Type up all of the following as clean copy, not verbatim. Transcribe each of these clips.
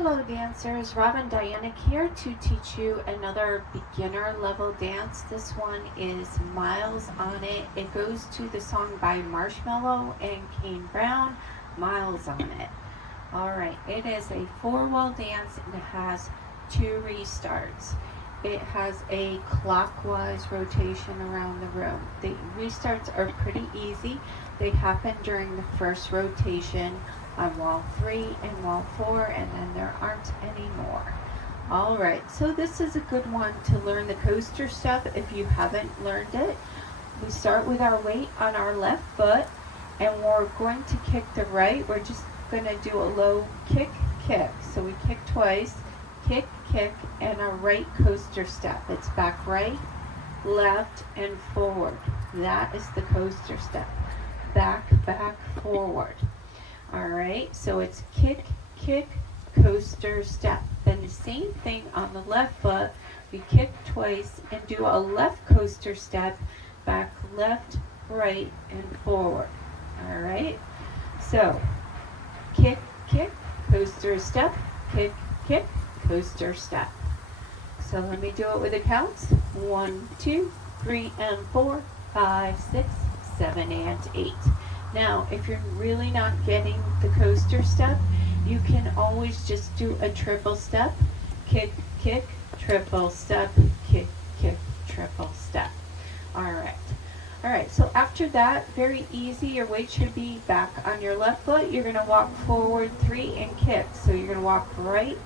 Hello dancers, Robin Dyanick here to teach you another beginner level dance. This one is Miles on It. It goes to the song by Marshmello and Kane, Miles on It. Alright, it is a 4-wall dance and it has 2 restarts. It has a clockwise rotation around the room. The restarts are pretty easy. They happen during the first rotation on wall 3 and wall 4, and then there aren't any more. Alright, so this is a good one to learn the coaster step if you haven't learned it. We start with our weight on our left foot, and we're going to kick the right. We're just going to do a low kick, kick. So we kick twice, kick, kick, and a right coaster step. It's back right, left, and forward. That is the coaster step. Back, back, forward. Alright, so it's kick, kick, coaster, step. Then the same thing on the left foot. We kick twice and do a left coaster step, back, left, right, and forward. Alright, so kick, kick, coaster, step, kick, kick, coaster, step. So let me do it with the counts. 1, 2, 3, and 4, 5, 6, 7, and 8. Now, if you're really not getting the coaster step, you can always just do a triple step. Kick, kick, triple step, kick, kick, triple step. Alright. Alright, so after that, very easy. Your weight should be back on your left foot. You're going to walk forward 3 and kick. So you're going to walk right,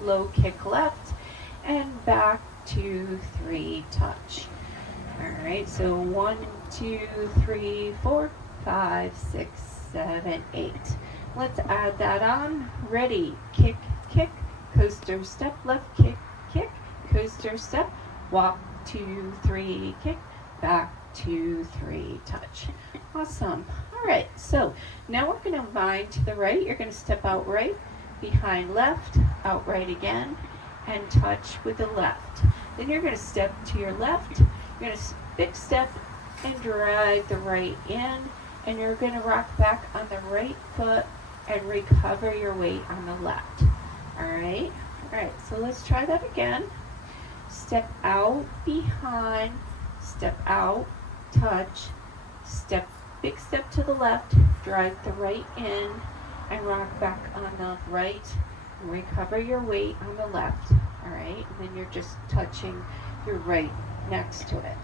low kick left, and back 2, 3, touch. Alright, so 1, 2, 3, 4, 5, 6, 7, 8. Let's add that on. Ready, kick, kick, coaster step, left kick, kick, coaster step, walk 2, 3, kick, back 2, 3, touch. Awesome. Alright, so now we're going to wind to the right. You're going to step out right, behind left, out right again, and touch with the left. Then you're going to step to your left. You're going to big step and drag the right in, and you're going to rock back on the right foot and recover your weight on the left. Alright? Alright, so let's try that again. Step out, behind, step out, touch, step, big step to the left, drag the right in, and rock back on the right, and recover your weight on the left. Alright? And then you're just touching your right next to it.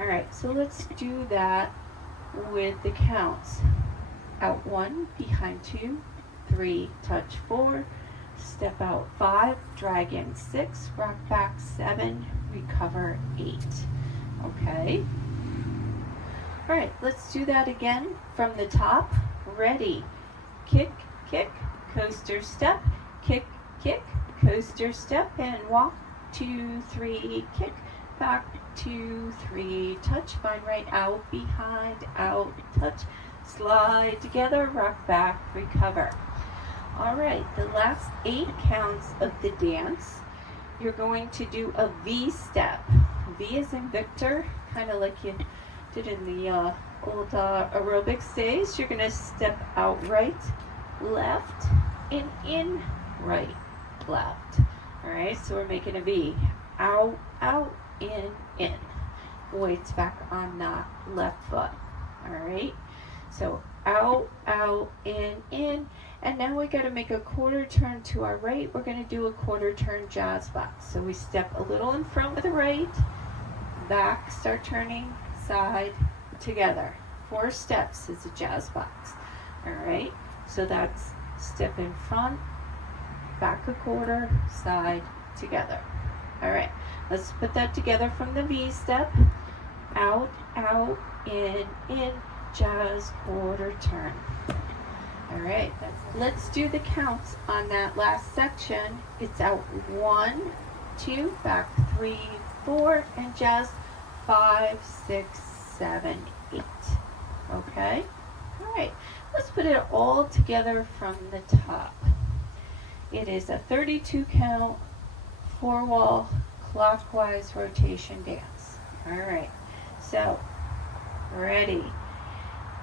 Alright, so let's do that with the counts. Out 1, behind 2, 3, touch 4, step out 5, drag in 6, rock back 7, recover 8. Okay? Alright, let's do that again from the top. Ready. Kick, kick, coaster step, kick, kick, coaster step, and walk 2, 3, kick, back 2, 3, touch, find right, out, behind, out, touch, slide together, rock back, recover. Alright, the last 8 counts of the dance, you're going to do a V step. V is in Victor, kind of like you did in the old aerobics days. You're going to step out right, left, and in, right, left. Alright, so we're making a V. Out, out, in. Weight's back on the left foot. Alright, so out, in, and now we got to make a quarter turn to our right. We're going to do a quarter turn jazz box. So we step a little in front with the right, back, start turning, side, together. 4 steps is a jazz box. Alright, so that's step in front, back a quarter, side, together. Alright, let's put that together from the V step. Out, in, jazz, quarter turn. Alright, let's do the counts on that last section. It's out 1, 2, back 3, 4, and jazz 5, 6, 7, 8. Okay? Alright, let's put it all together from the top. It is a 32 count, 4-wall, clockwise rotation dance. Alright, so, ready.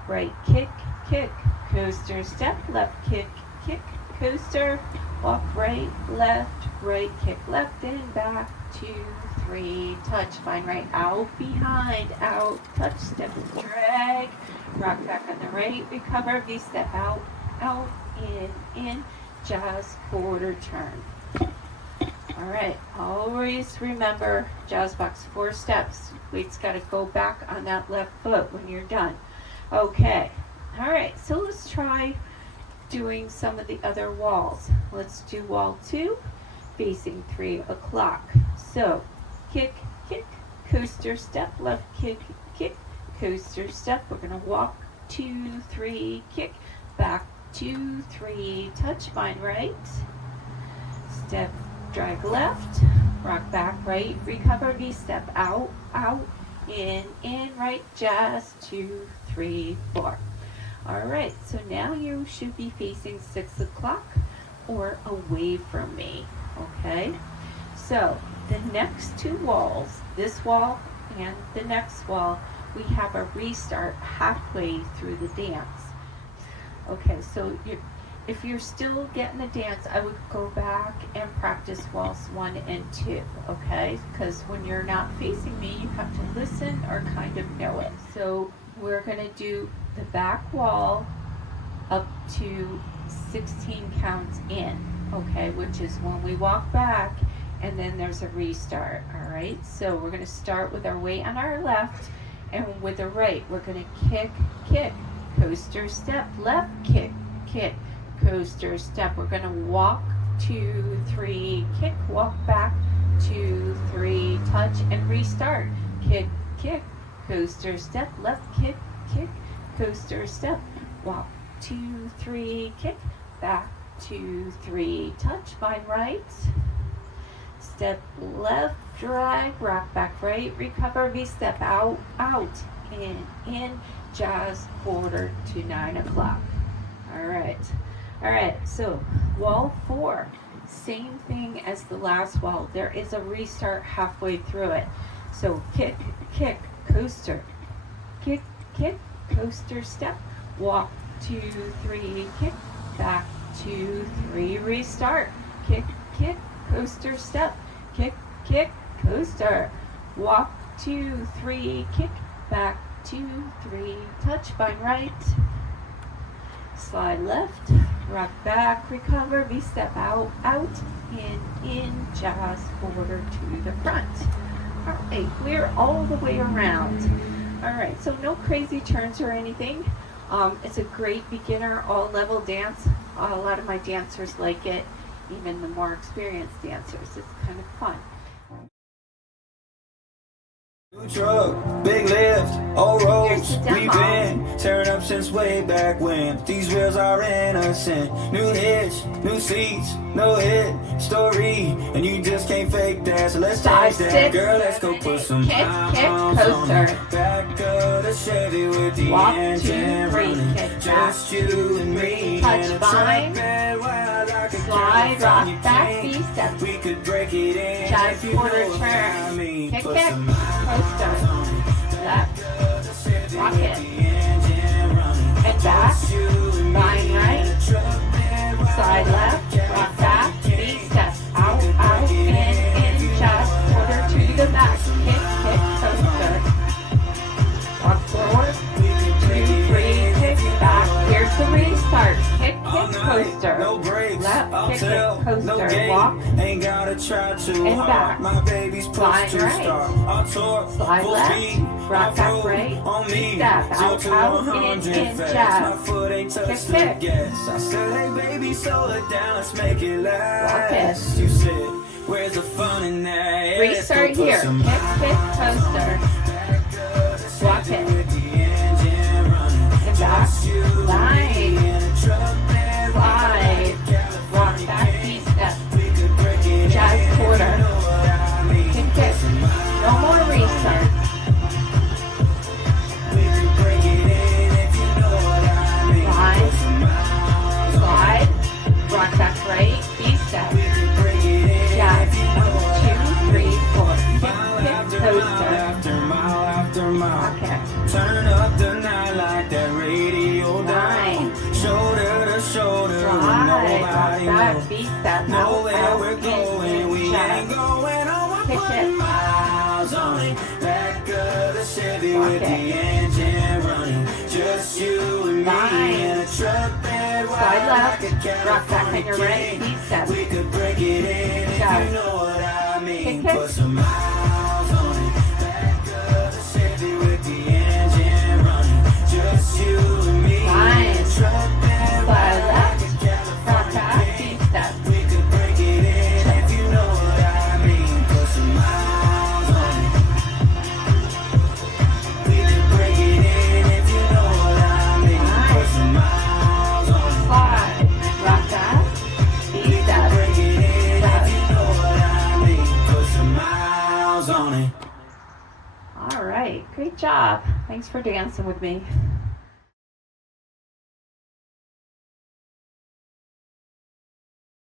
Right kick, kick, coaster step, left kick, kick, coaster, walk right, kick left and back, 2, 3, touch, find right, out, behind, out, touch, step, drag, rock back on the right, recover, V-step, out, in, jazz, quarter turn. All right, always remember jazz box, 4 steps. Weight's got to go back on that left foot when you're done. Okay, all right, so let's try doing some of the other walls. Let's do wall 2, facing 3 o'clock. So, kick, coaster step, left kick, coaster step. We're gonna walk 2, 3, kick, back 2, 3, touch, find right, step, drag left, rock back right, recover, V-step, out, in, right, jazz, 2, 3, 4. All right, so now you should be facing 6 o'clock or away from me, okay? So the next 2 walls, this wall and the next wall, we have a restart halfway through the dance. Okay, so if you're still getting the dance, I would go back and practice walls 1 and 2, okay? Because when you're not facing me, you have to listen or kind of know it. So we're gonna do the back wall up to 16 counts in, okay? Which is when we walk back and then there's a restart, all right? So we're gonna start with our weight on our left, and with the right, we're gonna kick, coaster step, left kick, coaster step. We're gonna walk 2, 3, kick, walk back 2, 3, touch, and restart. Kick, coaster step, left kick, coaster step, walk 2, 3, kick, back 2, 3, touch, find right, step left, drag, rock back right, recover, V-step, out, in, jazz, quarter to 9 o'clock. All right, so wall 4, same thing as the last wall. There is a restart halfway through it. So kick, coaster, kick, coaster step, walk 2, 3, kick, back 2, 3, restart, kick, coaster step, kick, coaster, walk 2, 3, kick, back 2, 3, touch, find right, slide left, rock back, recover, V-step, out, in, jazz, quarter to the front. All right, we're all the way around. All right, so no crazy turns or anything. It's a great beginner, all-level dance. A lot of my dancers like it, even the more experienced dancers. It's kind of fun. New truck, big lift, old roads, we've been tearing up since way back when. These wheels are innocent. New hitch, new seats, no hit story, and you just can't fake that. So let's change that, girl. Let's go put some miles on it. Back of the Chevy with the engine running. Just you and me and a truck bed while I could slide, rock back, V-step. We could break it in. Jazz, quarter turn. Kick, coaster, left, rock it, and back, line right, slide left, rock back, V-step, out, in, jazz, quarter to the back, kick, coaster, walk forward, 2, 3, kick, back, here's the restart, kick, coaster, left, kick, coaster, walk, ain't gotta try to and back, my baby's slide right, slide left, rock back right, V-step, out, in, jazz, kick, I said, hey baby, slow it down, let's make it walk last. it, You said, where's the fun in that? restart here, kick, coaster, walk it, and back, line, slide, rock back, V-step, jazz, quarter, kick, no more restart, line, slide, rock back right, V-step, jazz, 2, 3, 4, kick, coaster, after mile, rock it, nobody that. knows. Beat that. Know where Out, we're in, going, we ain't jab. going on. Kick Putting it. miles on it. Back of the Chevy Rock with it. the engine running. Just you and me Nice. in a truck bed Side wide left. like a Rock back on California your right. king. Beat step. We could break it in Jab. if you know what I mean. Kick it. Put some miles on it. Back of the Chevy with the engine running. Just you and me. Nice. Truck bed Side wide left. like a Rock California back. king. Beat step. We could break it in if you know what I mean. Put some miles on it. We could break it in if you know what I mean. Put some miles on it. Slide. Rock back. We Beat could step. break it in Step. if you know what I mean. Put some miles on it. All right. Great job. Thanks for dancing with me.